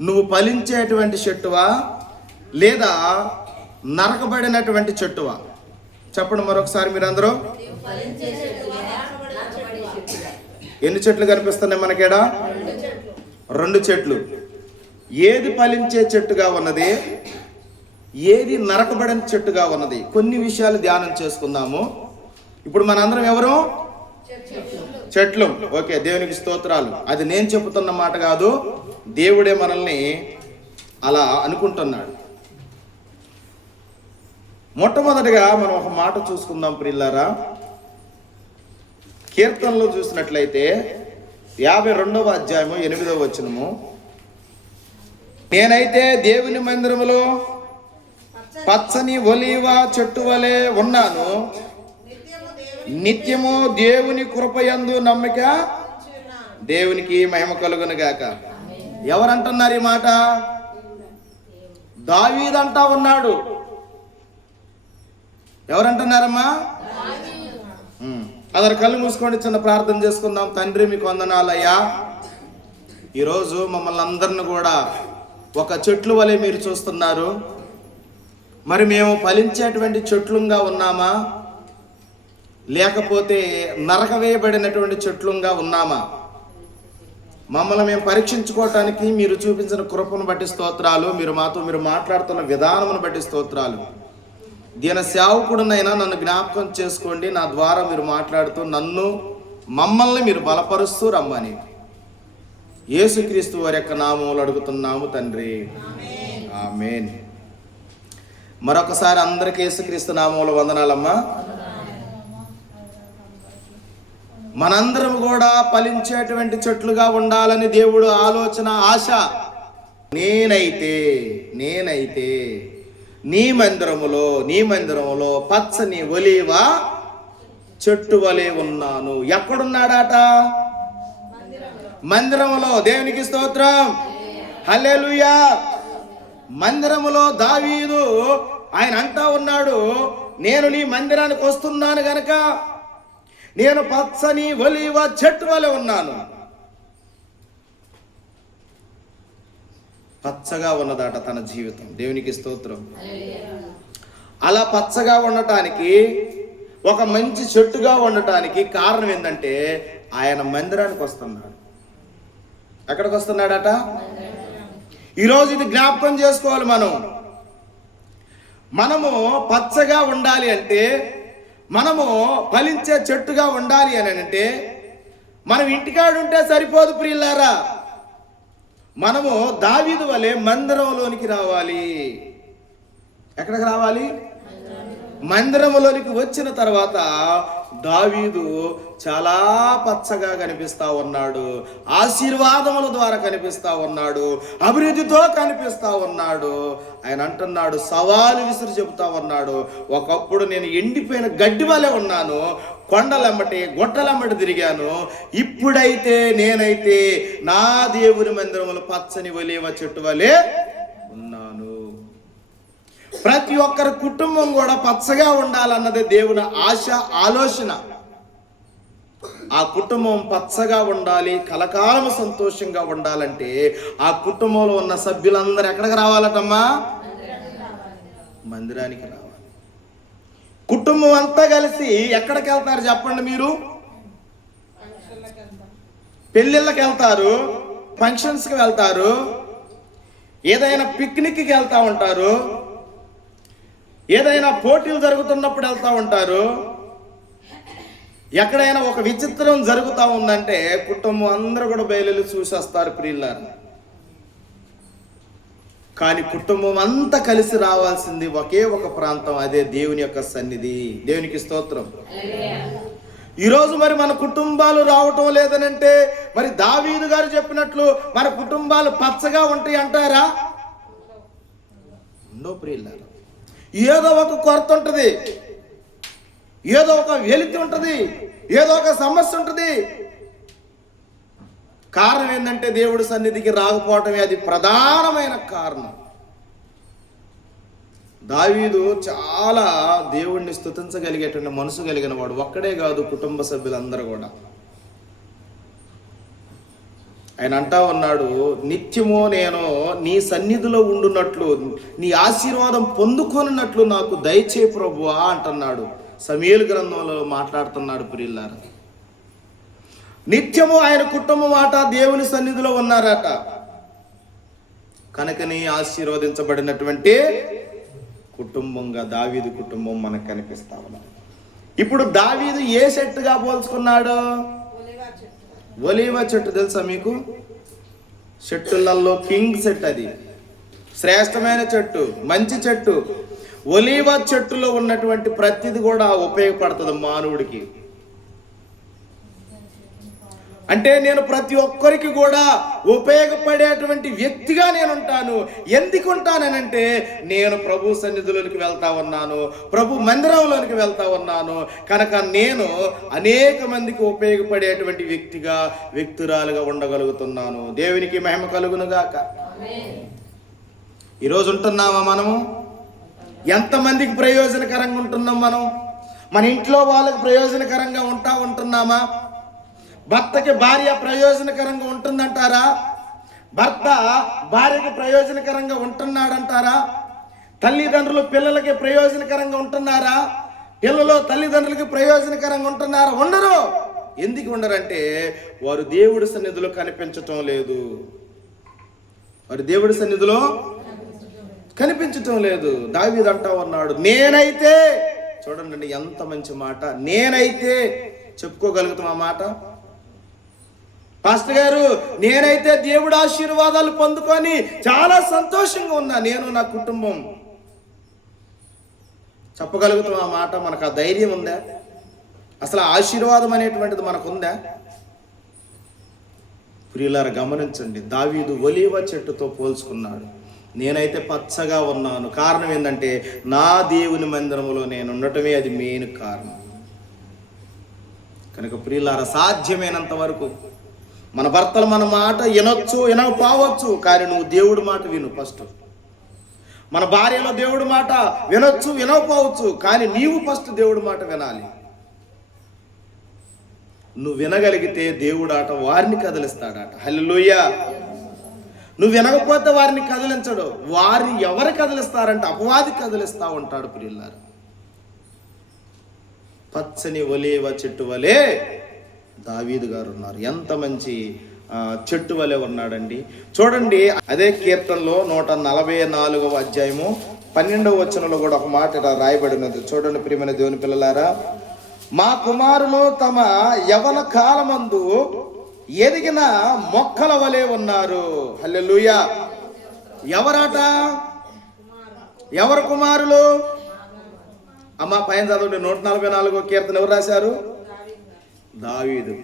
నువ్వు ఫలించేటువంటి చెట్టువా లేదా నరకబడినటువంటి చెట్టువా? చెప్పండి మరొకసారి మీరందరూ. ఎన్ని చెట్లు కనిపిస్తున్నాయి మనకేడ? రెండు చెట్లు. ఏది ఫలించే చెట్టుగా ఉన్నది? ఏది నరకబడిన చెట్టుగా ఉన్నది? కొన్ని విషయాలు ధ్యానం చేసుకుందాము. ఇప్పుడు మనందరం ఎవరు? చెట్లు. ఓకే దేవునికి స్తోత్రాలు. అది నేను చెబుతున్న మాట కాదు దేవుడే మనల్ని అలా అనుకుంటున్నాడు. మొట్టమొదటిగా మనం ఒక మాట చూసుకుందాం ప్రిల్లారా కీర్తనలో చూసినట్లయితే యాభై రెండవ అధ్యాయము ఎనిమిదవ వచనము. నేనైతే దేవుని మందిరములో పచ్చని ఒలీవ చెట్టు వలె ఉన్నాను. నిత్యము దేవుని కృపయందు నమ్మిక దేవునికి మహిమ కలుగును గాక. ఎవరంటున్నారు ఈ మాట? దావీదంటా ఉన్నాడు. ఎవరంటున్నారమ్మా? ఉమ్. కళ్ళు మూసుకోండి చిన్న ప్రార్థన చేసుకుందాం. తండ్రి మీకు వందనాలయ్యా. ఈరోజు మమ్మల్ని అందరిని కూడా ఒక చెట్లు వలె మీరు చూస్తున్నారు. మరి మేము ఫలించేటువంటి చెట్లుగా ఉన్నామా? లేకపోతే నరకవేయబడినటువంటి చెట్లుగా ఉన్నామా? మమ్మల్ని మేము పరీక్షించుకోవటానికి మీరు చూపించిన కృపను బట్టి స్తోత్రాలు మీరు మాతో మీరు మాట్లాడుతున్న విధానమును బట్టి స్తోత్రాలు. దీని సేవకుడునైనా నన్ను జ్ఞాపకం చేసుకోండి నా ద్వారా మీరు మాట్లాడుతూ నన్ను మమ్మల్ని మీరు బలపరుస్తూ రమ్మని. యేసుక్రీస్తు వారి యొక్క నామములు అడుగుతున్నాము తండ్రి. ఆమేన్. మరొకసారి అందరికి యేసుక్రీస్తు నామములు వందనాలమ్మా. మనందరం కూడా ఫలించేటువంటి చెట్లుగా ఉండాలని దేవుడు ఆలోచన ఆశ. నేనైతే నేనైతే నీ మందిరములో నీ మందిరములో పచ్చని ఒలివ చెట్టు వలె ఉన్నాను. ఎక్కడున్నాడాట? మందిరములో. దేవునికి స్తోత్రం. హల్లెలుయా. మందిరములో దావీదు ఆయన అంటా ఉన్నాడు నేను నీ మందిరానికి వస్తున్నాను గనక నేను పచ్చని ఒలివ చెట్టు వలె ఉన్నాను. పచ్చగా ఉన్నదట తన జీవితం. దేవునికి స్తోత్రం. అలా పచ్చగా ఉండటానికి ఒక మంచి చెట్టుగా ఉండటానికి కారణం ఏంటంటే ఆయన మందిరానికి వస్తున్నాడు. ఎక్కడికి వస్తున్నాడట? ఈరోజు ఇది జ్ఞాపకం చేసుకోవాలి మనం. మనము పచ్చగా ఉండాలి అంటే మనము ఫలించే చెట్టుగా ఉండాలి అని అంటే మనం ఇంటికాడ ఉంటే సరిపోదు ప్రియులారా. మనము దావీదు వలె మందిరంలోనికి రావాలి. ఎక్కడికి రావాలి? మందిరంలోనికి వచ్చిన తర్వాత దావీదు చాలా పచ్చగా కనిపిస్తా ఉన్నాడు. ఆశీర్వాదముల ద్వారా కనిపిస్తా ఉన్నాడు. అభివృద్ధితో కనిపిస్తా ఉన్నాడు. ఆయన అంటున్నాడు సవాలు విసిరి చెబుతా ఉన్నాడు. ఒకప్పుడు నేను ఎండిపోయిన గడ్డి వలె ఉన్నాను. కొండలమ్మటి గొట్టలమ్మటి తిరిగాను. ఇప్పుడైతే నేనైతే నా దేవుని మందిరములు పచ్చని ఒలేవ చెట్టు వలె ప్రతి ఒక్కరి కుటుంబం కూడా పచ్చగా ఉండాలన్నదే దేవుని ఆశ ఆలోచన. ఆ కుటుంబం పచ్చగా ఉండాలి కలకాలం సంతోషంగా ఉండాలంటే ఆ కుటుంబంలో ఉన్న సభ్యులందరూ ఎక్కడికి రావాలటమ్మా? మందిరానికి రావాలి. కుటుంబం అంతా కలిసి ఎక్కడికి వెళ్తారు చెప్పండి మీరు? పెళ్ళిళ్ళకి వెళ్తారు ఫంక్షన్స్కి వెళ్తారు ఏదైనా పిక్నిక్కి వెళ్తా ఉంటారు ఏదైనా పోటీలు జరుగుతున్నప్పుడు వెళ్తూ ఉంటారు? ఎక్కడైనా ఒక విచిత్రం జరుగుతూ ఉందంటే కుటుంబం అందరూ కూడా బయలు చూసేస్తారు ప్రియులారు. కానీ కుటుంబం అంతా కలిసి రావాల్సింది ఒకే ఒక ప్రాంతం అదే దేవుని యొక్క సన్నిధి. దేవునికి స్తోత్రం. ఈరోజు మరి మన కుటుంబాలు రావటం లేదనంటే మరి దావీదు గారు చెప్పినట్లు మన కుటుంబాలు పచ్చగా ఉంటాయి అంటారా ఉండో ప్రియులారు. ఏదో ఒక కొరత ఉంటుంది. ఏదో ఒక వెలితి ఉంటుంది. ఏదో ఒక సమస్య ఉంటుంది. కారణం ఏంటంటే దేవుడి సన్నిధికి రాకపోవటమే అది ప్రధానమైన కారణం. దావీదు చాలా దేవుణ్ణి స్తుతించగలిగేటువంటి మనసు కలిగిన వాడు ఒక్కడే కాదు కుటుంబ సభ్యులందరూ కూడా. ఆయన అంటా ఉన్నాడు నిత్యము నేను నీ సన్నిధిలో ఉండున్నట్లు నీ ఆశీర్వాదం పొందుకొనున్నట్లు నాకు దయచే ప్రభువా అంటున్నాడు. సమీల గ్రంథంలో మాట్లాడుతున్నాడు ప్రియులారా. నిత్యము ఆయన కుటుంబం ఆట దేవుని సన్నిధిలో ఉన్నారట. కనుకని ఆశీర్వదించబడినటువంటి కుటుంబంగా దావీదు కుటుంబం మనకు కనిపిస్తా ఉన్నది. ఇప్పుడు దావీదు ఏ చెట్టుగా పోల్చుకున్నాడు? ఒలీవ చెట్టు తెలుసా మీకు? చెట్టులలో కింగ్ చెట్టు అది. శ్రేష్టమైన చెట్టు మంచి చెట్టు. ఒలీవ చెట్టులో ఉన్నటువంటి ప్రతిది కూడా ఉపయోగపడుతుంది మానవుడికి. అంటే నేను ప్రతి ఒక్కరికి కూడా ఉపయోగపడేటువంటి వ్యక్తిగా నేను ఉంటాను ఎందుకు ఉంటానంటే నేను ప్రభు సన్నిధులకి వెళ్తా ఉన్నాను. ప్రభు మందిరంలోనికి వెళ్తా ఉన్నాను. కనుక నేను అనేక మందికి ఉపయోగపడేటువంటి వ్యక్తిగా వ్యక్తురాలుగా ఉండగలుగుతున్నాను. దేవునికి మహిమ కలుగునుగాక. ఈరోజు ఉంటున్నామా మనము? ఎంతమందికి ప్రయోజనకరంగా ఉంటున్నాం మనం? మన ఇంట్లో వాళ్ళకి ప్రయోజనకరంగా ఉంటా ఉంటున్నామా? భర్తకి భార్య ప్రయోజనకరంగా ఉంటుందంటారా? భర్త భార్యకి ప్రయోజనకరంగా ఉంటున్నాడంటారా? తల్లిదండ్రులు పిల్లలకి ప్రయోజనకరంగా ఉంటున్నారా? పిల్లలు తల్లిదండ్రులకి ప్రయోజనకరంగా ఉంటున్నారా? ఉండరు. ఎందుకు ఉండరంటే వారు దేవుడి సన్నిధిలో కనిపించటం లేదు. వారు దేవుడి సన్నిధిలో కనిపించటం లేదు. దావిదంటా ఉన్నాడు నేనైతే చూడండి ఎంత మంచి మాట నేనైతే చెప్పుకోగలుగుతాం ఆ మాట? పాస్టర్ గారు నేనైతే దేవుడు ఆశీర్వాదాలు పొందుకొని చాలా సంతోషంగా ఉన్నా నేను నా కుటుంబం. చెప్పగలుగుతున్న ఆ మాట మనకు ఆ ధైర్యం ఉందా? అసలు ఆశీర్వాదం అనేటువంటిది మనకు ఉందా గమనించండి దావీదు ఒలీవ చెట్టుతో పోల్చుకున్నాడు. నేనైతే పచ్చగా ఉన్నాను. కారణం ఏంటంటే నా దేవుని మందిరంలో నేను ఉండటమే అది మెయిన్ కారణం. కనుక ప్రియులారా సాధ్యమైనంత వరకు మన భర్తలు మన మాట వినొచ్చు వినకపోవచ్చు కానీ నువ్వు దేవుడి మాట విను ఫస్ట్. మన భార్యలో దేవుడి మాట వినొచ్చు వినకపోవచ్చు కానీ నీవు ఫస్ట్ దేవుడి మాట వినాలి. నువ్వు వినగలిగితే దేవుడాట ఆట వారిని కదిలిస్తాడట. హల్లెలూయ. నువ్వు వినకపోతే వారిని కదిలించడు. వారిని ఎవరు కదిలిస్తారంటే అపవాది కదిలిస్తా ఉంటాడు ప్రియులారు. పచ్చని ఒలేవ చెట్టు వలే దావీదు గారు ఉన్నారు. ఎంత మంచి చెట్టు వలె ఉన్నాడండి. చూడండి అదే కీర్తనలో నూట నలభై నాలుగవ అధ్యాయము పన్నెండవ వచనంలో కూడా ఒక మాట రాయబడినది చూడండి ప్రియమైన దేవుని పిల్లలారా మా కుమారులు తమ యవన కాలమందు ఎదిగిన మొక్కల వలె ఉన్నారు. హల్లెలూయా. ఎవరాట? ఎవరు కుమారులు? అమ్మ పైన చదవండి. నూట నలభై నాలుగో కీర్తన ఎవరు రాశారు? దావీదు.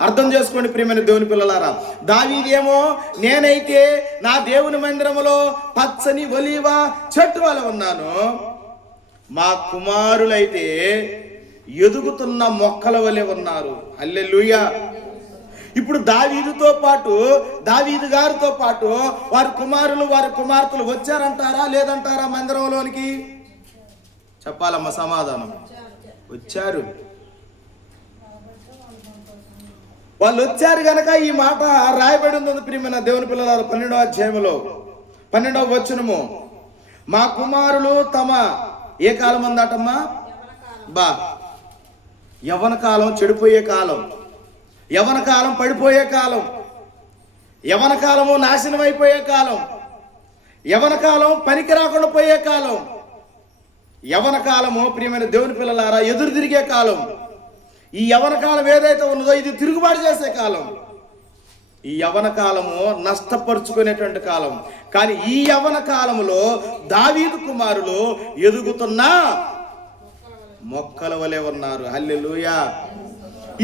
అర్థం చేసుకోండి ప్రియమైన దేవుని పిల్లలారా. దావీదేమో నేనైతే నా దేవుని మందిరములో పచ్చని ఒలివ చెట్టు వల్ల ఉన్నాను. మా కుమారులైతే ఎదుగుతున్న మొక్కల వలె ఉన్నారు. అల్లెలుయ్యా ఇప్పుడు దావీదుతో పాటు దావీదు గారితో పాటు వారి కుమారులు వారి కుమార్తెలు వచ్చారంటారా లేదంటారా మందిరంలోనికి? చెప్పాలమ్మ సమాధానం. వచ్చారు. వాళ్ళు వచ్చారు గనక ఈ మాట రాయబడి ఉంది ప్రియమైన దేవుని పిల్లల పన్నెండవ అధ్యాయంలో పన్నెండవ వచనము. మా కుమారులు తమ ఏ కాలం అందటమ్మా బా యవన కాలం చెడిపోయే కాలం. యవన కాలం పడిపోయే కాలం. యవన కాలము నాశనం అయిపోయే కాలం. యవన కాలం పనికి రాకుండా పోయే కాలం. యవన కాలము ప్రియమైన దేవుని పిల్లలారా ఎదురు తిరిగే కాలం. ఈ యవన కాలం ఏదైతే ఉన్నదో ఇది తిరుగుబాటు చేసే కాలం. ఈ యవన కాలము నష్టపరుచుకునేటువంటి కాలం. కానీ ఈ యవన కాలంలో దావీదు కుమారులు ఎదుగుతున్న మొక్కల వలె ఉన్నారు. హల్లెలూయా.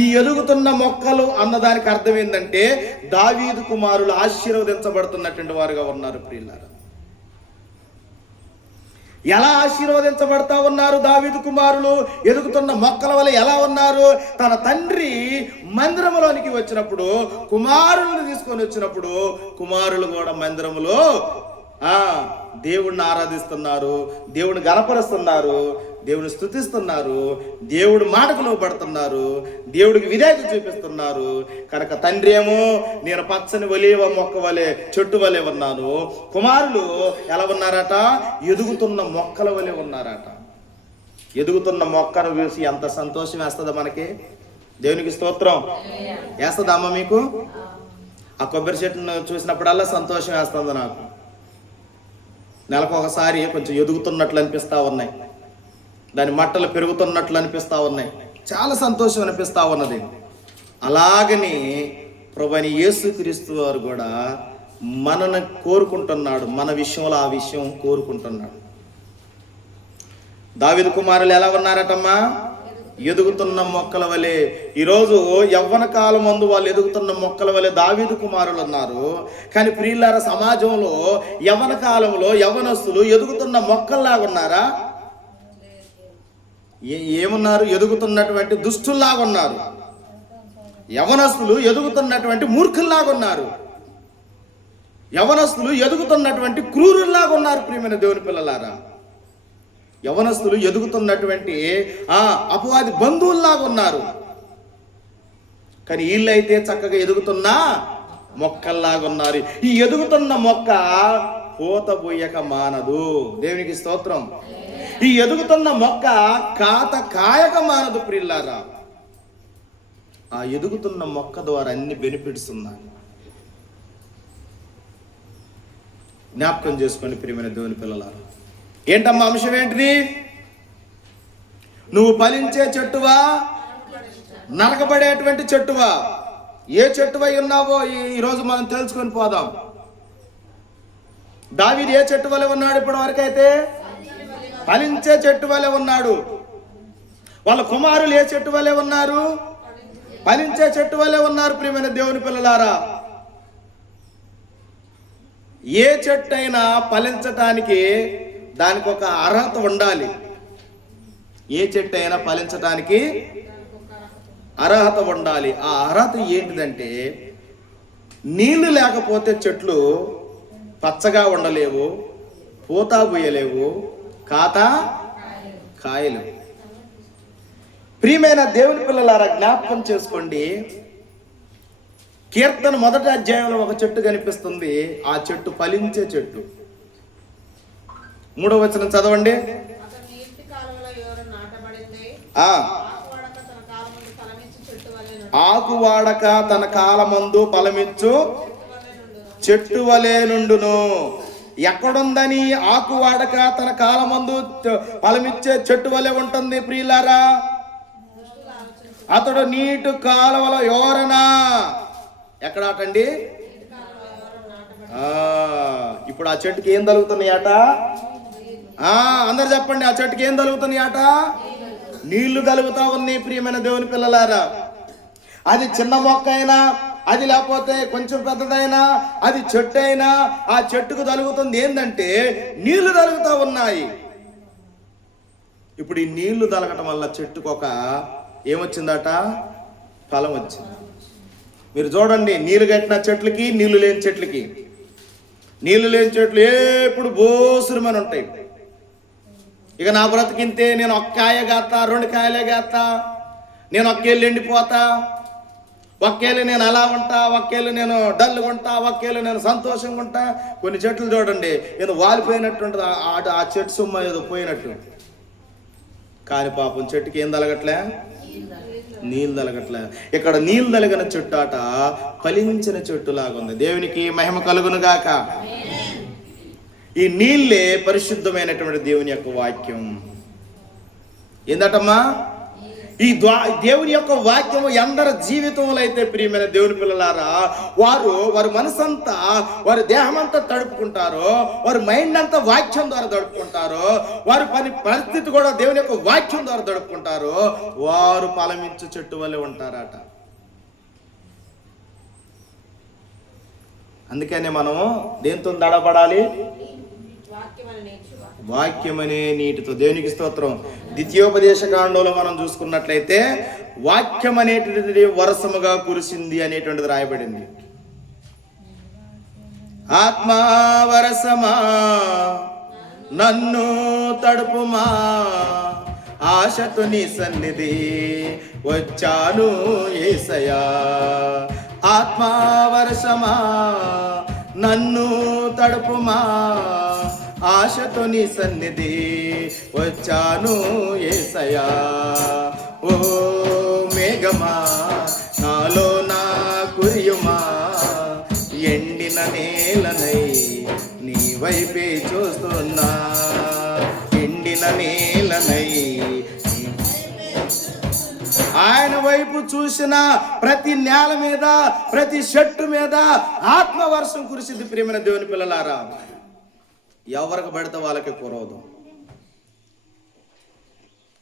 ఈ ఎదుగుతున్న మొక్కలు అన్నదానికి అర్థం ఏంటంటే దావీదు కుమారులు ఆశీర్వదించబడుతున్నటువంటి వారుగా ఉన్నారు ప్రియులారా. ఎలా ఆశీర్వదించబడతా ఉన్నారు దావిదు కుమారులు? ఎదుగుతున్న మొక్కల వల్ల ఎలా ఉన్నారు? తన తండ్రి మందిరములోనికి వచ్చినప్పుడు కుమారులను తీసుకొని వచ్చినప్పుడు కుమారులు కూడా మందిరములో ఆ దేవుణ్ణి ఆరాధిస్తున్నారు దేవుని గనపరుస్తున్నారు. దేవుని స్థుతిస్తున్నారు దేవుడు మాటకు లోబడుతున్నారు దేవుడికి విధేయత చూపిస్తున్నారు. కనుక తండ్రి ఏమో నేను పచ్చని ఒలీవ మొక్క వలె చెట్టు వలె ఉన్నాను. కుమారులు ఎలా ఉన్నారట? ఎదుగుతున్న మొక్కల వలె ఉన్నారట. ఎదుగుతున్న మొక్కను చూసి ఎంత సంతోషం వేస్తుందో మనకి. దేవునికి స్తోత్రం. వేస్తుందా అమ్మ మీకు? ఆ కొబ్బరి చెట్టును చూసినప్పుడల్లా సంతోషం వేస్తుంది నాకు. నెలకు ఒకసారి కొంచెం ఎదుగుతున్నట్లు అనిపిస్తూ ఉన్నాయి. దాని మట్టలు పెరుగుతున్నట్లు అనిపిస్తూ ఉన్నాయి. చాలా సంతోషం అనిపిస్తూ ఉన్నది. అలాగని ప్రభుని యేసుక్రీస్తు వారు కూడా మనను కోరుకుంటున్నాడు మన విషయంలో ఆ విషయం కోరుకుంటున్నాడు. దావిదు కుమారులు ఎలా ఉన్నారటమ్మా? ఎదుగుతున్న మొక్కల వలె. ఈరోజు యవ్వన కాలం మందు వాళ్ళు ఎదుగుతున్న మొక్కల వలె దావీదు కుమారులు ఉన్నారు. కానీ ప్రియులార సమాజంలో యవ్వన కాలంలో యవ్వనస్తులు ఎదుగుతున్న మొక్కల్లాగా ఉన్నారా? ఏమున్నారు? ఎదుగుతున్నటువంటి దుష్టుల్లాగా ఉన్నారు యవనస్తులు ఎదుగుతున్నటువంటి మూర్ఖుల్లాగా ఉన్నారు యవనస్తులు ఎదుగుతున్నటువంటి క్రూరుల్లాగా ఉన్నారు ప్రియమైన దేవుని పిల్లలారా. యవనస్తులు ఎదుగుతున్నటువంటి ఆ అపవాది బంధువుల్లాగా ఉన్నారు కానీ వీళ్ళైతే చక్కగా ఎదుగుతున్న మొక్కల్లాగా ఉన్నారు ఈ ఎదుగుతున్న మొక్క పోత పోయక మానదు. దేవునికి స్తోత్రం. ఈ ఎదుగుతున్న మొక్క కాత కాయక మానదు ప్రిల్లారా ఆ ఎదుగుతున్న మొక్క ద్వారా అన్ని బెనిఫిట్స్ ఉన్నాయి. జ్ఞాపకం చేసుకోండి ప్రియమైన దేవుని పిల్లలారా. ఏంటమ్మా అంశం ఏంటిది? నువ్వు ఫలించే చెట్టువా? నరకబడేటువంటి చెట్టువా? ఏ చెట్టువై ఉన్నావో ఈ- ఈరోజు మనం తెలుసుకొని పోదాం. దావీదు ఏ చెట్టు వలె ఉన్నాడు ఇప్పటి వరకైతే ఫలించే చెట్టు వలె ఉన్నాడు. వాళ్ళ కుమారులు ఏ చెట్టు వలె ఉన్నారు? ఫలించే చెట్టు వలె ఉన్నారు ప్రియమైన దేవుని పిల్లలారా. ఏ చెట్టు అయినా ఫలించటానికి దానికి ఒక అర్హత ఉండాలి. ఏ చెట్టు అయినా ఫలించటానికి అర్హత ఉండాలి. ఆ అర్హత ఏంటిదంటే నీళ్ళు లేకపోతే చెట్లు పచ్చగా ఉండలేవు పూతా పోయలేవు కాత కాయలు ప్రియమైన దేవుని పిల్లలారా జ్ఞాపకం చేసుకోండి. కీర్తన మొదటి అధ్యాయంలో ఒక చెట్టు కనిపిస్తుంది. ఆ చెట్టు ఫలించే చెట్టు. మూడో వచనం చదవండి. ఆకు వాడక తన కాలమందు ఫలమిచ్చు చెట్టు వలె నుండును. ఎక్కడుందని ఆకు వాడక తన కాలమందు చ- ఫలమిచ్చే చెట్టు వలె ఉంటుంది ప్రియులారా. అతడు నీటి కాలువల యోరనా ఎక్కడాటండి ఆ, ఇప్పుడు ఆ చెట్టుకి ఏం తలుగుతున్నాయట? అట అందరు చెప్పండి ఆ చెట్టుకి ఏం తలుగుతున్నాయట? నీళ్ళు కలుగుతా ఉన్నాయి ప్రియమైన దేవుని పిల్లలారా. అది చిన్న మొక్క అయినా అది లేకపోతే కొంచెం పెద్దదైనా అది చెట్టు అయినా ఆ చెట్టుకు తలుగుతుంది ఏంటంటే నీళ్ళు తలుగుతా ఉన్నాయి. ఇప్పుడు ఈ నీళ్ళు తలగటం వల్ల చెట్టుకు ఒక ఏమొచ్చిందట? ఫలం వచ్చింది. మీరు చూడండి నీళ్ళు కట్టిన చెట్లకి నీళ్ళు లేని చెట్లకి. నీళ్ళు లేని చెట్లు ఎప్పుడు బోసురమని ఉంటాయి. ఇక నా బ్రతికింతే నేను ఒక్క కాయ గాతా రెండు కాయలే గాతా నేను ఒక్కేళ్ళు ఎండిపోతా. ఒకేళ్ళు నేను అలా ఉంటా ఒకేళ్ళు నేను డల్గా ఉంటా ఒకేళ్ళు నేను సంతోషంగా ఉంటా కొన్ని చెట్లు చూడండి ఏదో వాలిపోయినట్టు ఉంటుంది ఆ- ఆ- చెట్టు సొమ్మ ఏదో పోయినట్టు. కానీ పాపం చెట్టుకి ఏం తలగట్లే? నీళ్ళు తలగట్లే. ఇక్కడ నీళ్ళు తలగిన చెట్టు ఆట ఫలించిన చెట్టు లాగుంది దేవునికి మహిమ కలుగును గాక ఈ నీళ్ళే పరిశుద్ధమైనటువంటి దేవుని యొక్క వాక్యం. ఏందటమ్మా? ఈ ద్వా దేవుని యొక్క వాక్యము ఎందరి జీవితంలో అయితే ప్రియమైన దేవుని పిల్లలారా వారు వారి మనసంతా వారి దేహమంతా తడుపుకుంటారో వారి మైండ్ అంతా వాక్యం ద్వారా తడుపుకుంటారో వారి పని పరిస్థితి కూడా దేవుని యొక్క వాక్యం ద్వారా తడుపుకుంటారో వారు పాలమించు చెట్టు వల్లే ఉంటారట. అందుకనే మనము దేంతో దడపడాలి వాక్యమనే నీటితో దేవునికి స్తోత్రం. ద్వితీయోపదేశ కాండంలో మనం చూసుకున్నట్లయితే వాక్యం అనేటువంటిది వరసముగా కురిసింది అనేటువంటిది రాయబడింది. ఆత్మావరసమా నన్ను తడుపుమా? ఆశతో నీ సన్నిధి వచ్చాను ఏసయా? ఆత్మావర్షమా నన్ను తడుపుమా? ఆశతో నీ సన్నిధి వచ్చాను ఏసయా ఓ మేఘమా నాలో నా కురియుమా. ఎండిన నేలనై నీ వైపే చూస్తున్నా. ఎండిన నేలనై ఆయన వైపు చూసిన ప్రతి నేల మీద ప్రతి చెట్టు మీద ఆత్మవర్షం కురిసింది ప్రేమైన దేవుని పిల్లలారా. ఎవరికి పడితే వాళ్ళకి కురవదు.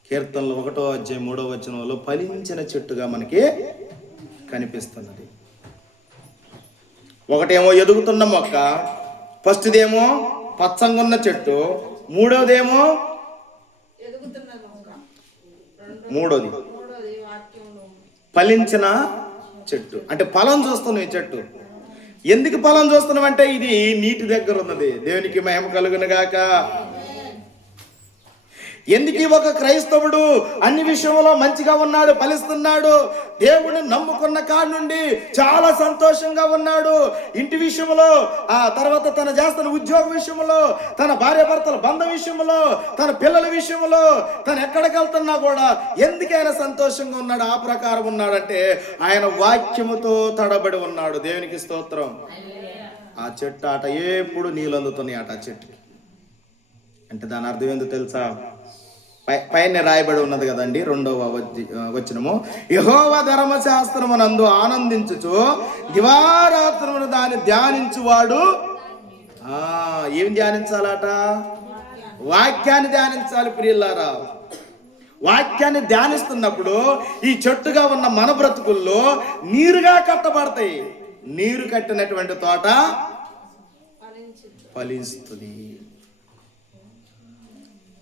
కీర్తనలు ఒకటో అధ్యాయం మూడో వచనంలో ఫలించిన చెట్టుగా మనకి కనిపిస్తున్నది. ఒకటేమో ఎదుగుతున్న మొక్క ఫస్ట్దేమో పచ్చంగున్న చెట్టు మూడోదేమో మూడోది. ఫలించిన చెట్టు. అంటే ఫలం చూస్తున్నాం ఈ చెట్టు. ఎందుకు ఫలం చూస్తున్నాం అంటే ఇది నీటి దగ్గర ఉన్నది. దేవునికి మహిమ కలుగును గాక ఎందుకు ఒక క్రైస్తవుడు అన్ని విషయంలో మంచిగా ఉన్నాడు ఫలిస్తున్నాడు? దేవుడిని నమ్ముకున్న కాడి నుండి చాలా సంతోషంగా ఉన్నాడు. ఇంటి విషయంలో ఆ తర్వాత తన చేస్తున్న ఉద్యోగ విషయంలో తన భార్య భర్తల బంధ విషయంలో తన పిల్లల విషయంలో తను ఎక్కడికి వెళ్తున్నా కూడా ఎందుకైనా సంతోషంగా ఉన్నాడు ఆ ప్రకారం ఉన్నాడంటే ఆయన వాక్యముతో తడబడి ఉన్నాడు. దేవునికి స్తోత్రం. ఆ చెట్టు ఆట ఎప్పుడు నీళ్ళు అందుతున్నాయి ఆట ఆ చెట్టుకి. అంటే దాని అర్థం ఏందో తెలుసా? పై పైన రాయబడి ఉన్నది కదండి రెండవ వచనము. యహోవ ధర్మశాస్త్రమునందు ఆనందించుచు దివారాత్రమును దాన్ని ధ్యానించువాడు. ఆ ఏం ధ్యానించాలట? వాక్యాన్ని ధ్యానించాలి ప్రియులారా. వాక్యాన్ని ధ్యానిస్తున్నప్పుడు ఈ చెట్టుగా ఉన్న మన బ్రతుకుల్లో నీరుగా కట్టబడతాయి. నీరు కట్టినటువంటి తోట ఫలిస్తుంది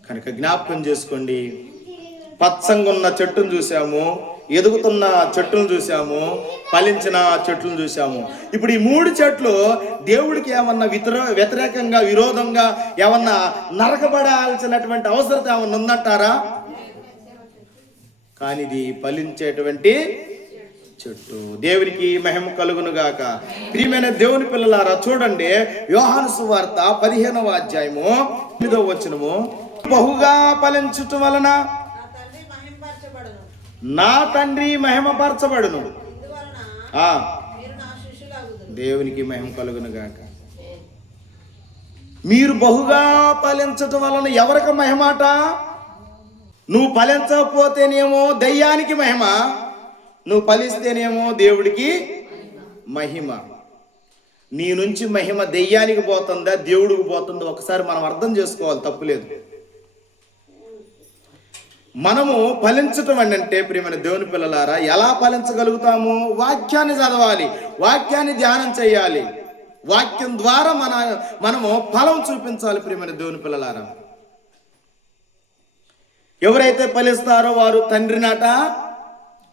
కనుక జ్ఞాపకం చేసుకోండి. పచ్చంగా ఉన్న చెట్టును చూసాము ఎదుగుతున్న చెట్టును చూసాము ఫలించిన చెట్లను చూసాము ఇప్పుడు ఈ మూడు చెట్లు దేవుడికి ఏమన్నా వితర వ్యతిరేకంగా విరోధంగా ఏమన్నా నరకబడాల్సినటువంటి అవసరం ఏమన్నా ఉందంటారా? కానీ ఇది ఫలించేటువంటి చెట్టు. దేవునికి మహిమ కలుగును గాక ప్రియమైన దేవుని పిల్లలారా చూడండి. యోహాను సువార్త పదిహేనవ అధ్యాయము ఎనిమిదవ వచనము. బహుగా ఫలించుట వలన నా తండ్రి మహిమపరచబడును. ఆ. దేవునికి మహిమ కలుగును గాక. మీరు బహుగా ఫలించటం వలన ఎవరికి మహిమాట? నువ్వు ఫలించకపోతేనేమో దయ్యానికి మహిమ. నువ్వు ఫలిస్తేనేమో దేవుడికి మహిమ. నీ నుంచి మహిమ దెయ్యానికి పోతుందా దేవుడికి పోతుందా? ఒకసారి మనం అర్థం చేసుకోవాలి తప్పులేదు మనము ఫలించటం అంటే ప్రియమైన దేవుని పిల్లలారా ఎలా ఫలించగలుగుతాము? వాక్యాన్ని చదవాలి వాక్యాన్ని ధ్యానం చేయాలి. వాక్యం ద్వారా మన మనము ఫలం చూపించాలి ప్రియమైన దేవుని పిల్లలారా. ఎవరైతే ఫలిస్తారో వారు తండ్రినట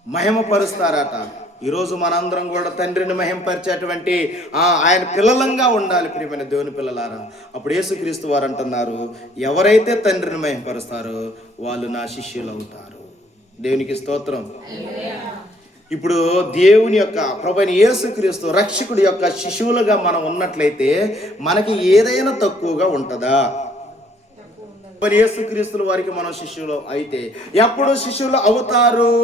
మహిమపరుస్తారట. ఈరోజు మనందరం కూడా తండ్రిని మహింపరిచేటువంటి ఆయన పిల్లలంగా ఉండాలి ప్రియమైన దేవుని పిల్లలారా. అప్పుడు యేసుక్రీస్తు వారు అంటున్నారు ఎవరైతే తండ్రిని మహింపరుస్తారో వాళ్ళు నా శిష్యులు అవుతారు దేవునికి స్తోత్రం. ఇప్పుడు దేవుని యొక్క ప్రభుని యేసుక్రీస్తు రక్షకుడి యొక్క శిశువులుగా మనం ఉన్నట్లయితే మనకి ఏదైనా తక్కువగా ఉంటుందా? మరి యేసుక్రీస్తులు వారికి మనం శిష్యులు అయితే ఎప్పుడు శిష్యులు అవుతారు?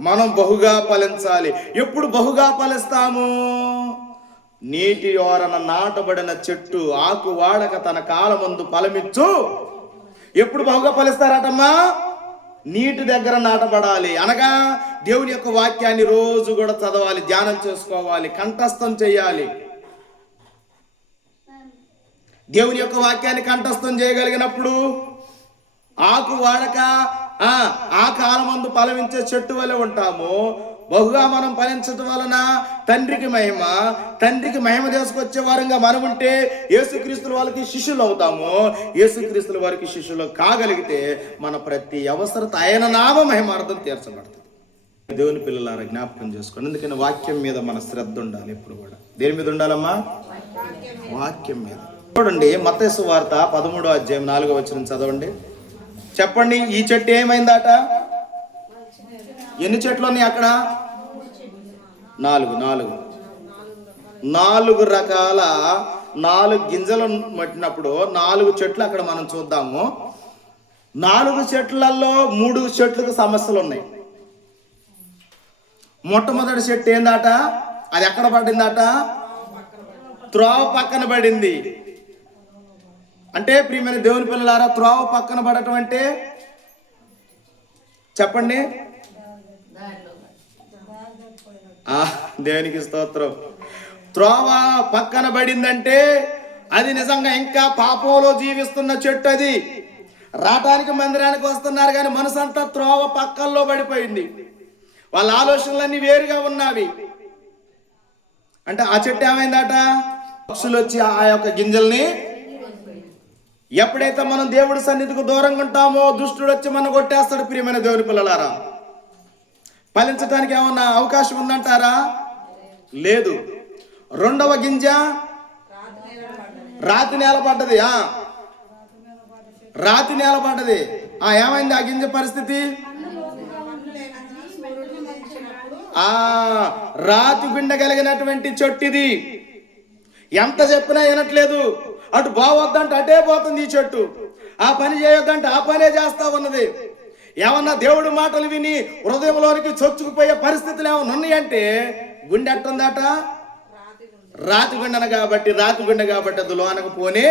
మనం బహుగా ఫలించాలి. ఎప్పుడు బహుగా ఫలిస్తాము? నీటి ఓరన నాటబడిన చెట్టు ఆకు వాడక తన కాలమందు ఫలమిచ్చు. ఎప్పుడు బహుగా ఫలిస్తారటమ్మా? నీటి దగ్గర నాటబడాలి. అనగా దేవుని యొక్క వాక్యాన్ని రోజు కూడా చదవాలి ధ్యానం చేసుకోవాలి కంఠస్థం చేయాలి. దేవుని యొక్క వాక్యాన్ని కంఠస్థం చేయగలిగినప్పుడు ఆకు వాడక ఆ కాలమందు ఫలమించే చెట్టు వలె ఉంటాము. బహుగా మనం ఫలించడం వలన తండ్రికి మహిమ తండ్రికి మహిమ తీసుకొచ్చే వారంగా మనం ఉంటే యేసుక్రీస్తుల వాళ్ళకి శిష్యులు అవుతాము. యేసుక్రీస్తుల వారికి శిష్యులు కాగలిగితే మన ప్రతి అవసరత ఆయన నామ మహిమార్థం తీర్చబడుతుంది. దేవుని పిల్లలారా జ్ఞాపకం చేసుకోండి. ఎందుకని వాక్యం మీద మన శ్రద్ధ ఉండాలి ఎప్పుడు కూడా. దేని మీద ఉండాలమ్మా? వాక్యం మీద. చూడండి మత్తేసు వార్త పదమూడో అధ్యాయం నాలుగో వచ్చిన చదవండి. చెప్పండి ఈ చెట్టు ఏమైందట? ఎన్ని చెట్లు ఉన్నాయి అక్కడ? నాలుగు నాలుగు. నాలుగు రకాల నాలుగు గింజలు పట్టినప్పుడు నాలుగు చెట్లు అక్కడ మనం చూద్దాము. నాలుగు చెట్లలో మూడు చెట్లకు సమస్యలు ఉన్నాయి. మొట్టమొదటి చెట్టు ఏందట? అది ఎక్కడ పడిందట? త్రోవ పక్కన పడింది. అంటే ప్రియమైన దేవుని పిల్లలారా త్రోవ పక్కన పడటం అంటే చెప్పండి. దేవునికి స్తోత్రం? త్రోవ పక్కన పడిందంటే అది నిజంగా ఇంకా పాపంలో జీవిస్తున్న చెట్టు అది. రావటానికి మందిరానికి వస్తున్నారు కానీ మనసంతా త్రోవ పక్కల్లో పడిపోయింది. వాళ్ళ ఆలోచనలన్నీ వేరుగా ఉన్నవి. అంటే ఆ చెట్టు ఏమైందట? పక్షులు వచ్చి ఆ యొక్క గింజల్ని ఎప్పుడైతే మనం దేవుడి సన్నిధికి దూరంగా ఉంటామో దుష్టుడు వచ్చి మనం కొట్టేస్తాడు ప్రియమైన దేవుని పిల్లలారా. ఫలించడానికి ఏమన్నా అవకాశం ఉందంటారా? లేదు. రెండవ గింజ? రాతి నేల పడ్డది ఆ. రాతి నేల పడ్డది. ఆ ఏమైంది ఆ గింజ పరిస్థితి? ఆ రాతి గుండె కలిగినటువంటి చెట్టుది. ఎంత చెప్పినా వినట్లేదు. అటు బావద్దంటే అటే పోతుంది ఈ చెట్టు. ఆ పని చేయొద్దంటే ఆ పనే చేస్తా ఉన్నది. ఏమన్నా దేవుడి మాటలు విని హృదయంలోనికి చొచ్చుకుపోయే పరిస్థితులు ఏమన్నా ఉన్నాయంటే గుండె ఎట్టుందట? రాతి రాతి గుండెన కాబట్టి రాతి గుండె కాబట్టి అది లోనకు పోనే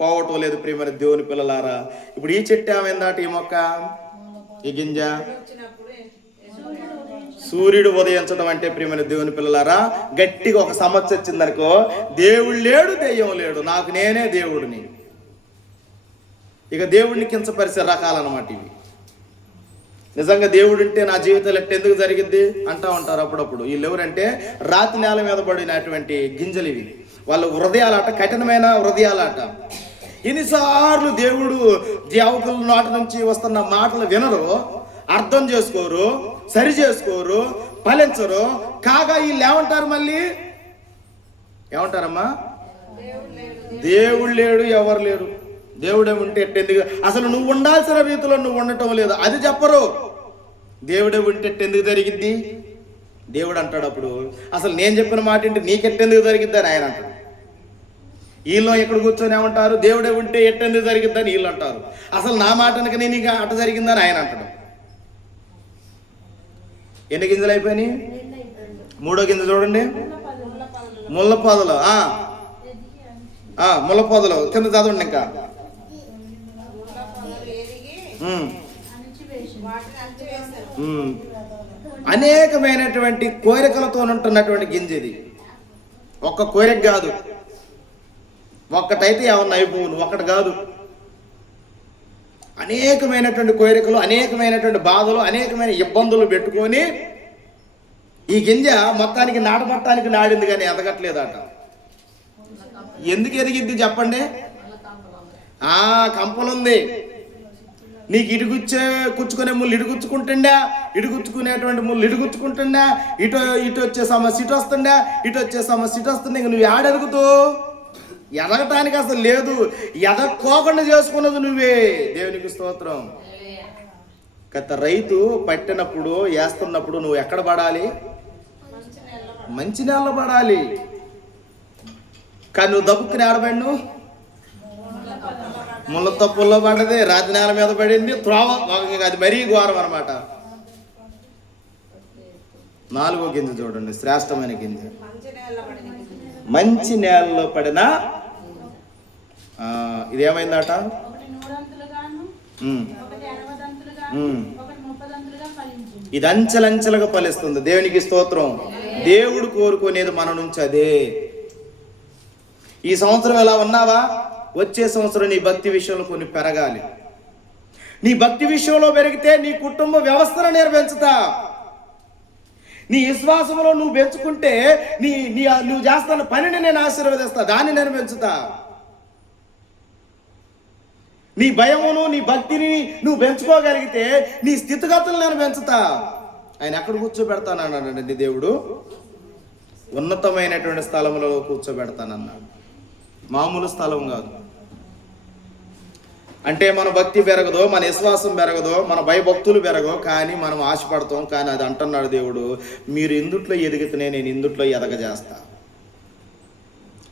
పోవటం లేదు ప్రియమైన దేవుని పిల్లలారా. ఇప్పుడు ఈ చెట్టు ఏమైందట ఈ మొక్క? ఈ గింజ? సూర్యుడు ఉదయించడం అంటే ప్రియమైన దేవుని పిల్లలారా గట్టిగా ఒక సమస్య వచ్చిందనుకో దేవుడు లేడు దెయ్యం లేడు. నాకు నేనే దేవుడిని. ఇక దేవుడిని కించపరిచే రకాలన్నమాట ఇవి. నిజంగా దేవుడు ఉంటే నా జీవితంలో ఎందుకు జరిగింది? అంటా ఉంటారు అప్పుడప్పుడు. వీళ్ళు ఎవరంటే రాతి నేల మీద పడినటువంటి గింజలు ఇవి. వాళ్ళ హృదయాలాట కఠినమైన హృదయాలాట. ఎన్నిసార్లు దేవుడు దేవకుల నాటి నుంచి వస్తున్న మాటలు వినరు అర్థం చేసుకోరు సరి చేసుకోరు ఫలించరు కాగా వీళ్ళు ఏమంటారు మళ్ళీ? ఏమంటారమ్మా? దేవుడు లేడు ఎవరు లేరు. దేవుడే ఉంటే ఎట్టెందుకు అసలు నువ్వు ఉండాల్సిన రీతిలో నువ్వు ఉండటం లేదు. అది చెప్పరు. దేవుడే ఉంటే ఎట్టెందుకు జరిగిద్ది? దేవుడు అంటాడు అప్పుడు అసలు నేను చెప్పిన మాట ఏంటి? నీకెట్టెందుకు జరిగిద్ది అని ఆయన అంటాడు. వీళ్ళు ఇక్కడ కూర్చొని ఏమంటారు? దేవుడే ఉంటే ఎట్టెందుకు జరిగిద్దని వీళ్ళు అంటారు. అసలు నా మాట వెనక నేను ఇక అట జరిగిందని ఆయన అంటాడు. ఎన్ని గింజలు అయిపోయినాయి? మూడో గింజ చూడండి. ముళ్ళ పొదలు ముళ్ళ పొదలు కింద చదవండి ఇంకా. అనేకమైనటువంటి కోరికలతో ఉంటున్నటువంటి గింజ ఇది. ఒక్క కోరిక కాదు. ఒక్కటైతే ఏమన్నా అయిపోవును ఒక్కటి కాదు. అనేకమైనటువంటి కోరికలు అనేకమైనటువంటి బాధలు అనేకమైన ఇబ్బందులు పెట్టుకొని ఈ గింజ మొత్తానికి నాటపట్టానికి నాడింది కానీ ఎదగట్లేదట. ఎందుకు ఎదిగిద్ది చెప్పండి? ఆ కంపలుంది. నీకు ఇడిగుచ్చే కుచ్చుకునే ముళ్ళు ఇడిగుచ్చుకుంటుండే ఇడిగుచ్చుకునేటువంటి ముళ్ళు ఇడుగుచ్చుకుంటుండా ఇటు ఇటు వచ్చే సమస్య ఇటు వస్తుండా ఇటు వచ్చే సమస్య ఇటు వస్తుండే ఇంక నువ్వు ఏడెదుగుతూ ఎదగటానికి అసలు లేదు. ఎదక్కోకుండా చేసుకున్నది నువ్వే. దేవునికి స్తోత్రం. గత రైతు పట్టినప్పుడు వేస్తున్నప్పుడు నువ్వు ఎక్కడ పడాలి? మంచి నెల నెలలో పడాలి. కానీ నువ్వు దబ్బుకుని ఆడబడి ముళ్ళ తప్పుల్లో పడ్డది రాతి నేల మీద పడింది త్రోవ అది మరీ ఘోరం అనమాట నాలుగో గింజ చూడండి శ్రేష్టమైన గింజ. మంచి నేలలో పడిన ఇదేమైందట? ఇది అంచెలంచెలుగా ఫలిస్తుంది. దేవునికి స్తోత్రం. దేవుడు కోరుకునేది మన నుంచి అదే. ఈ సంవత్సరం ఎలా ఉన్నావా? వచ్చే సంవత్సరం నీ భక్తి విషయంలో కొన్ని పెరగాలి. నీ భక్తి విషయంలో పెరిగితే నీ కుటుంబ వ్యవస్థను నేను పెంచుతా నీ విశ్వాసంలో నువ్వు పెంచుకుంటే నీ నీ నువ్వు చేస్తున్న పనిని నేను ఆశీర్వదిస్తా దాన్ని నేను పెంచుతా. నీ భయమును నీ భక్తిని నువ్వు పెంచుకోగలిగితే నీ స్థితిగతులు నేను పెంచుతా. ఆయన ఎక్కడ కూర్చోబెడతానన్నాడండి దేవుడు. ఉన్నతమైనటువంటి స్థలంలో కూర్చోబెడతానన్నాడు. మామూలు స్థలం కాదు. అంటే మన భక్తి పెరగదో మన విశ్వాసం పెరగదో మన భయభక్తులు పెరగో కానీ మనం ఆశపడతాం కానీ అది అంటున్నాడు దేవుడు మీరు ఇందుట్లో ఎదిగితేనే నేను ఇందుట్లో ఎదగజేస్తా.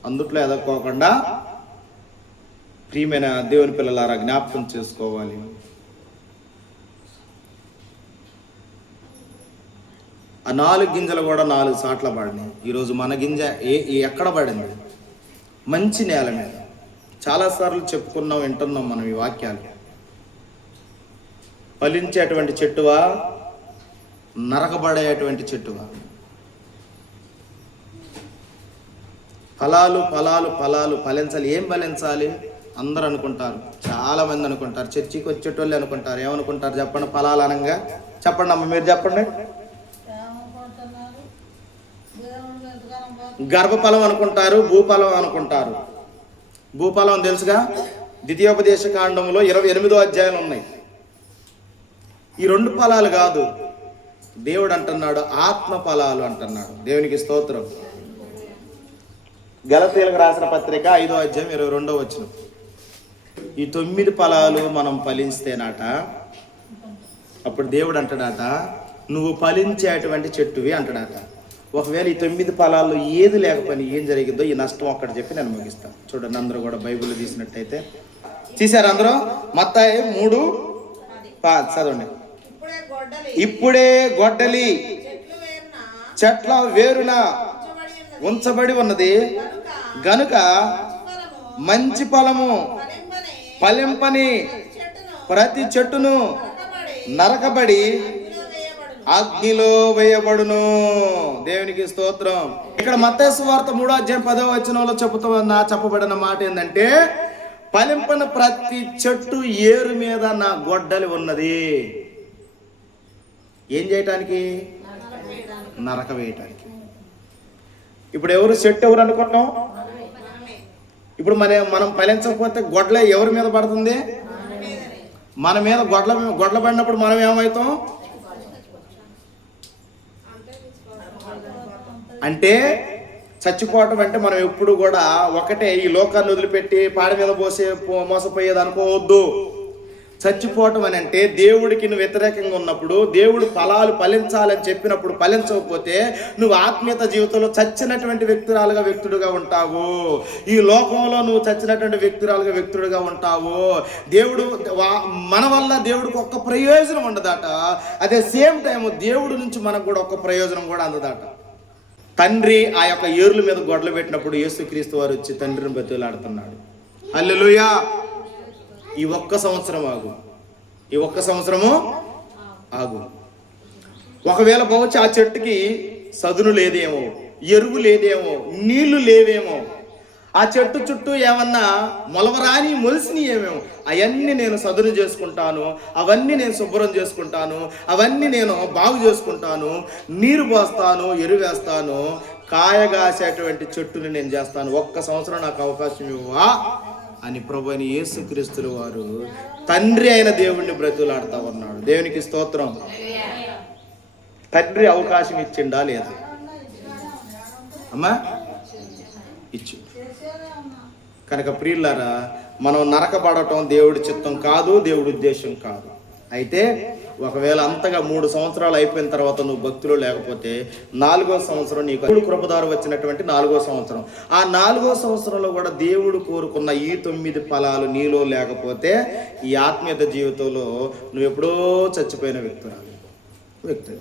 అందుట్లో ఎదగకోకుండా ప్రియమైన దేవుని పిల్లలారా జ్ఞాపకం చేసుకోవాలి. ఆ నాలుగు గింజలు కూడా నాలుగు సాట్ల పడినాయి. ఈరోజు మన గింజ ఏ ఏ- ఎక్కడ పడింది? మంచి నేల మీద. చాలాసార్లు చెప్పుకున్నాం వింటున్నాం మనం ఈ వాక్యాలు ఫలించేటువంటి చెట్టువా? నరకబడేటువంటి చెట్టువా? ఫలాలు ఫలాలు ఫలాలు ఫలించాలి. ఏం ఫలించాలి? అందరూ అనుకుంటారు. చాలా మంది అనుకుంటారు. చర్చికి వచ్చేటోళ్ళు అనుకుంటారు. ఏమనుకుంటారు చెప్పండి? ఫలాలు అనగా చెప్పండి అమ్మ మీరు చెప్పండి. గర్భఫలం అనుకుంటారు భూఫలం అనుకుంటారు. భూపాలం తెలుసుగా? ద్వితీయోపదేశ కాండంలో ఇరవై ఎనిమిదో అధ్యాయాలు ఉన్నాయి. ఈ రెండు ఫలాలు కాదు. దేవుడు అంటున్నాడు ఆత్మ ఫలాలు అంటున్నాడు. దేవునికి స్తోత్రం. గలతీలకు రాసిన పత్రిక ఐదో అధ్యాయం ఇరవై రెండో వచ్చిన ఈ తొమ్మిది ఫలాలు మనం ఫలిస్తేనట అప్పుడు దేవుడు అంటాడట నువ్వు ఫలించేటువంటి చెట్టువి అంటాడట ఒకవేళ ఈ తొమ్మిది ఫలాల్లో ఏది లేకపోయినా ఏం జరిగిందో ఈ నష్టం ఒక్కటి చెప్పి నేను ముగిస్తాను. చూడండి అందరూ కూడా బైబిల్ తీసినట్టయితే. చూసారు అందరూ? మత్తాయి మూడు పా- చదవండి. ఇప్పుడే గొడ్డలి. చెట్ల వేరున ఉంచబడి ఉన్నది. గనుక మంచి ఫలము ఫలింపని ప్రతి చెట్టును నరకబడి అగ్నిలో వేయబడును. దేవునికి స్తోత్రం. ఇక్కడ మత్స్సు వార్త మూడో అధ్యాయం పదో వచనంలో చెబుతున్న చెప్పబడిన మాట ఏంటంటే పలింపన ప్రతి చెట్టు ఏరు మీద నా గొడ్డలి ఉన్నది. ఏం చేయటానికి? నరక వేయటానికి. ఇప్పుడు ఎవరు చెట్టు ఎవరు అనుకున్నాం ఇప్పుడు మన మనం ఫలించకపోతే గొడ్ల ఎవరి మీద పడుతుంది? మన మీద గొడ్ల గొడ్ల పడినప్పుడు మనం ఏమవుతాం అంటే చచ్చిపోవటం అంటే మనం ఎప్పుడు కూడా ఒకటే ఈ లోకాన్ని వదిలిపెట్టి పాడ మీద పోసే పో- మోసపోయేది అనుకోవద్దు. చచ్చిపోవటం అని అంటే దేవుడికి నువ్వు వ్యతిరేకంగా ఉన్నప్పుడు దేవుడు ఫలాలు ఫలించాలని చెప్పినప్పుడు ఫలించకపోతే నువ్వు ఆత్మీయత జీవితంలో చచ్చినటువంటి వ్యక్తురాలుగా వ్యక్తుడుగా ఉంటావు. ఈ లోకంలో నువ్వు చచ్చినటువంటి వ్యక్తురాలుగా వ్యక్తుడుగా ఉంటావు. దేవుడు వా- మన వల్ల దేవుడికి ఒక్క ప్రయోజనం ఉండదట. అదే సేమ్ టైం దేవుడి నుంచి మనకు కూడా ఒక్క ప్రయోజనం కూడా అందదట. తండ్రి ఆ యొక్క ఏర్ల మీద గొడ్లు పెట్టినప్పుడు యేసుక్రీస్తు వారు వచ్చి తండ్రిని బతులాడుతున్నాడు. హల్లెలూయా. ఈ ఒక్క సంవత్సరం ఆగు. ఈ ఒక్క సంవత్సరము ఆగు. ఒకవేళ బహుశా ఆ చెట్టుకి సదును లేదేమో ఎరువు లేదేమో నీళ్ళు లేవేమో ఆ చెట్టు చుట్టూ ఏమన్నా మొలవరాని మొలిసిని ఏమేమో? అవన్నీ నేను సదును చేసుకుంటాను అవన్నీ నేను శుభ్రం చేసుకుంటాను అవన్నీ నేను బాగు చేసుకుంటాను నీరు పోస్తాను ఎరువేస్తాను కాయగాసేటువంటి చెట్టుని నేను చేస్తాను. ఒక్క సంవత్సరం నాకు అవకాశం ఇవ్వవా? అని ప్రభు అని యేసుక్రీస్తులు వారు తండ్రి అయిన దేవుణ్ణి బ్రతులాడుతా ఉన్నాడు. దేవునికి స్తోత్రం. తండ్రి అవకాశం ఇచ్చిండా లేదా? అమ్మా? ఇచ్చు. కనుక ప్రియులారా మనం నరకబడటం దేవుడి చిత్తం కాదు దేవుడి ఉద్దేశం కాదు. అయితే ఒకవేళ అంతగా మూడు సంవత్సరాలు అయిపోయిన తర్వాత నువ్వు భక్తులు లేకపోతే నాలుగో సంవత్సరం నీకు దేవుడు కృపదారు వచ్చినటువంటి నాలుగో సంవత్సరం. ఆ నాలుగో సంవత్సరంలో కూడా దేవుడు కోరుకున్న ఈ తొమ్మిది ఫలాలు నీలో లేకపోతే ఈ ఆత్మీయత జీవితంలో నువ్వు ఎప్పుడో చచ్చిపోయిన వ్యక్తురాలు. వ్యక్తి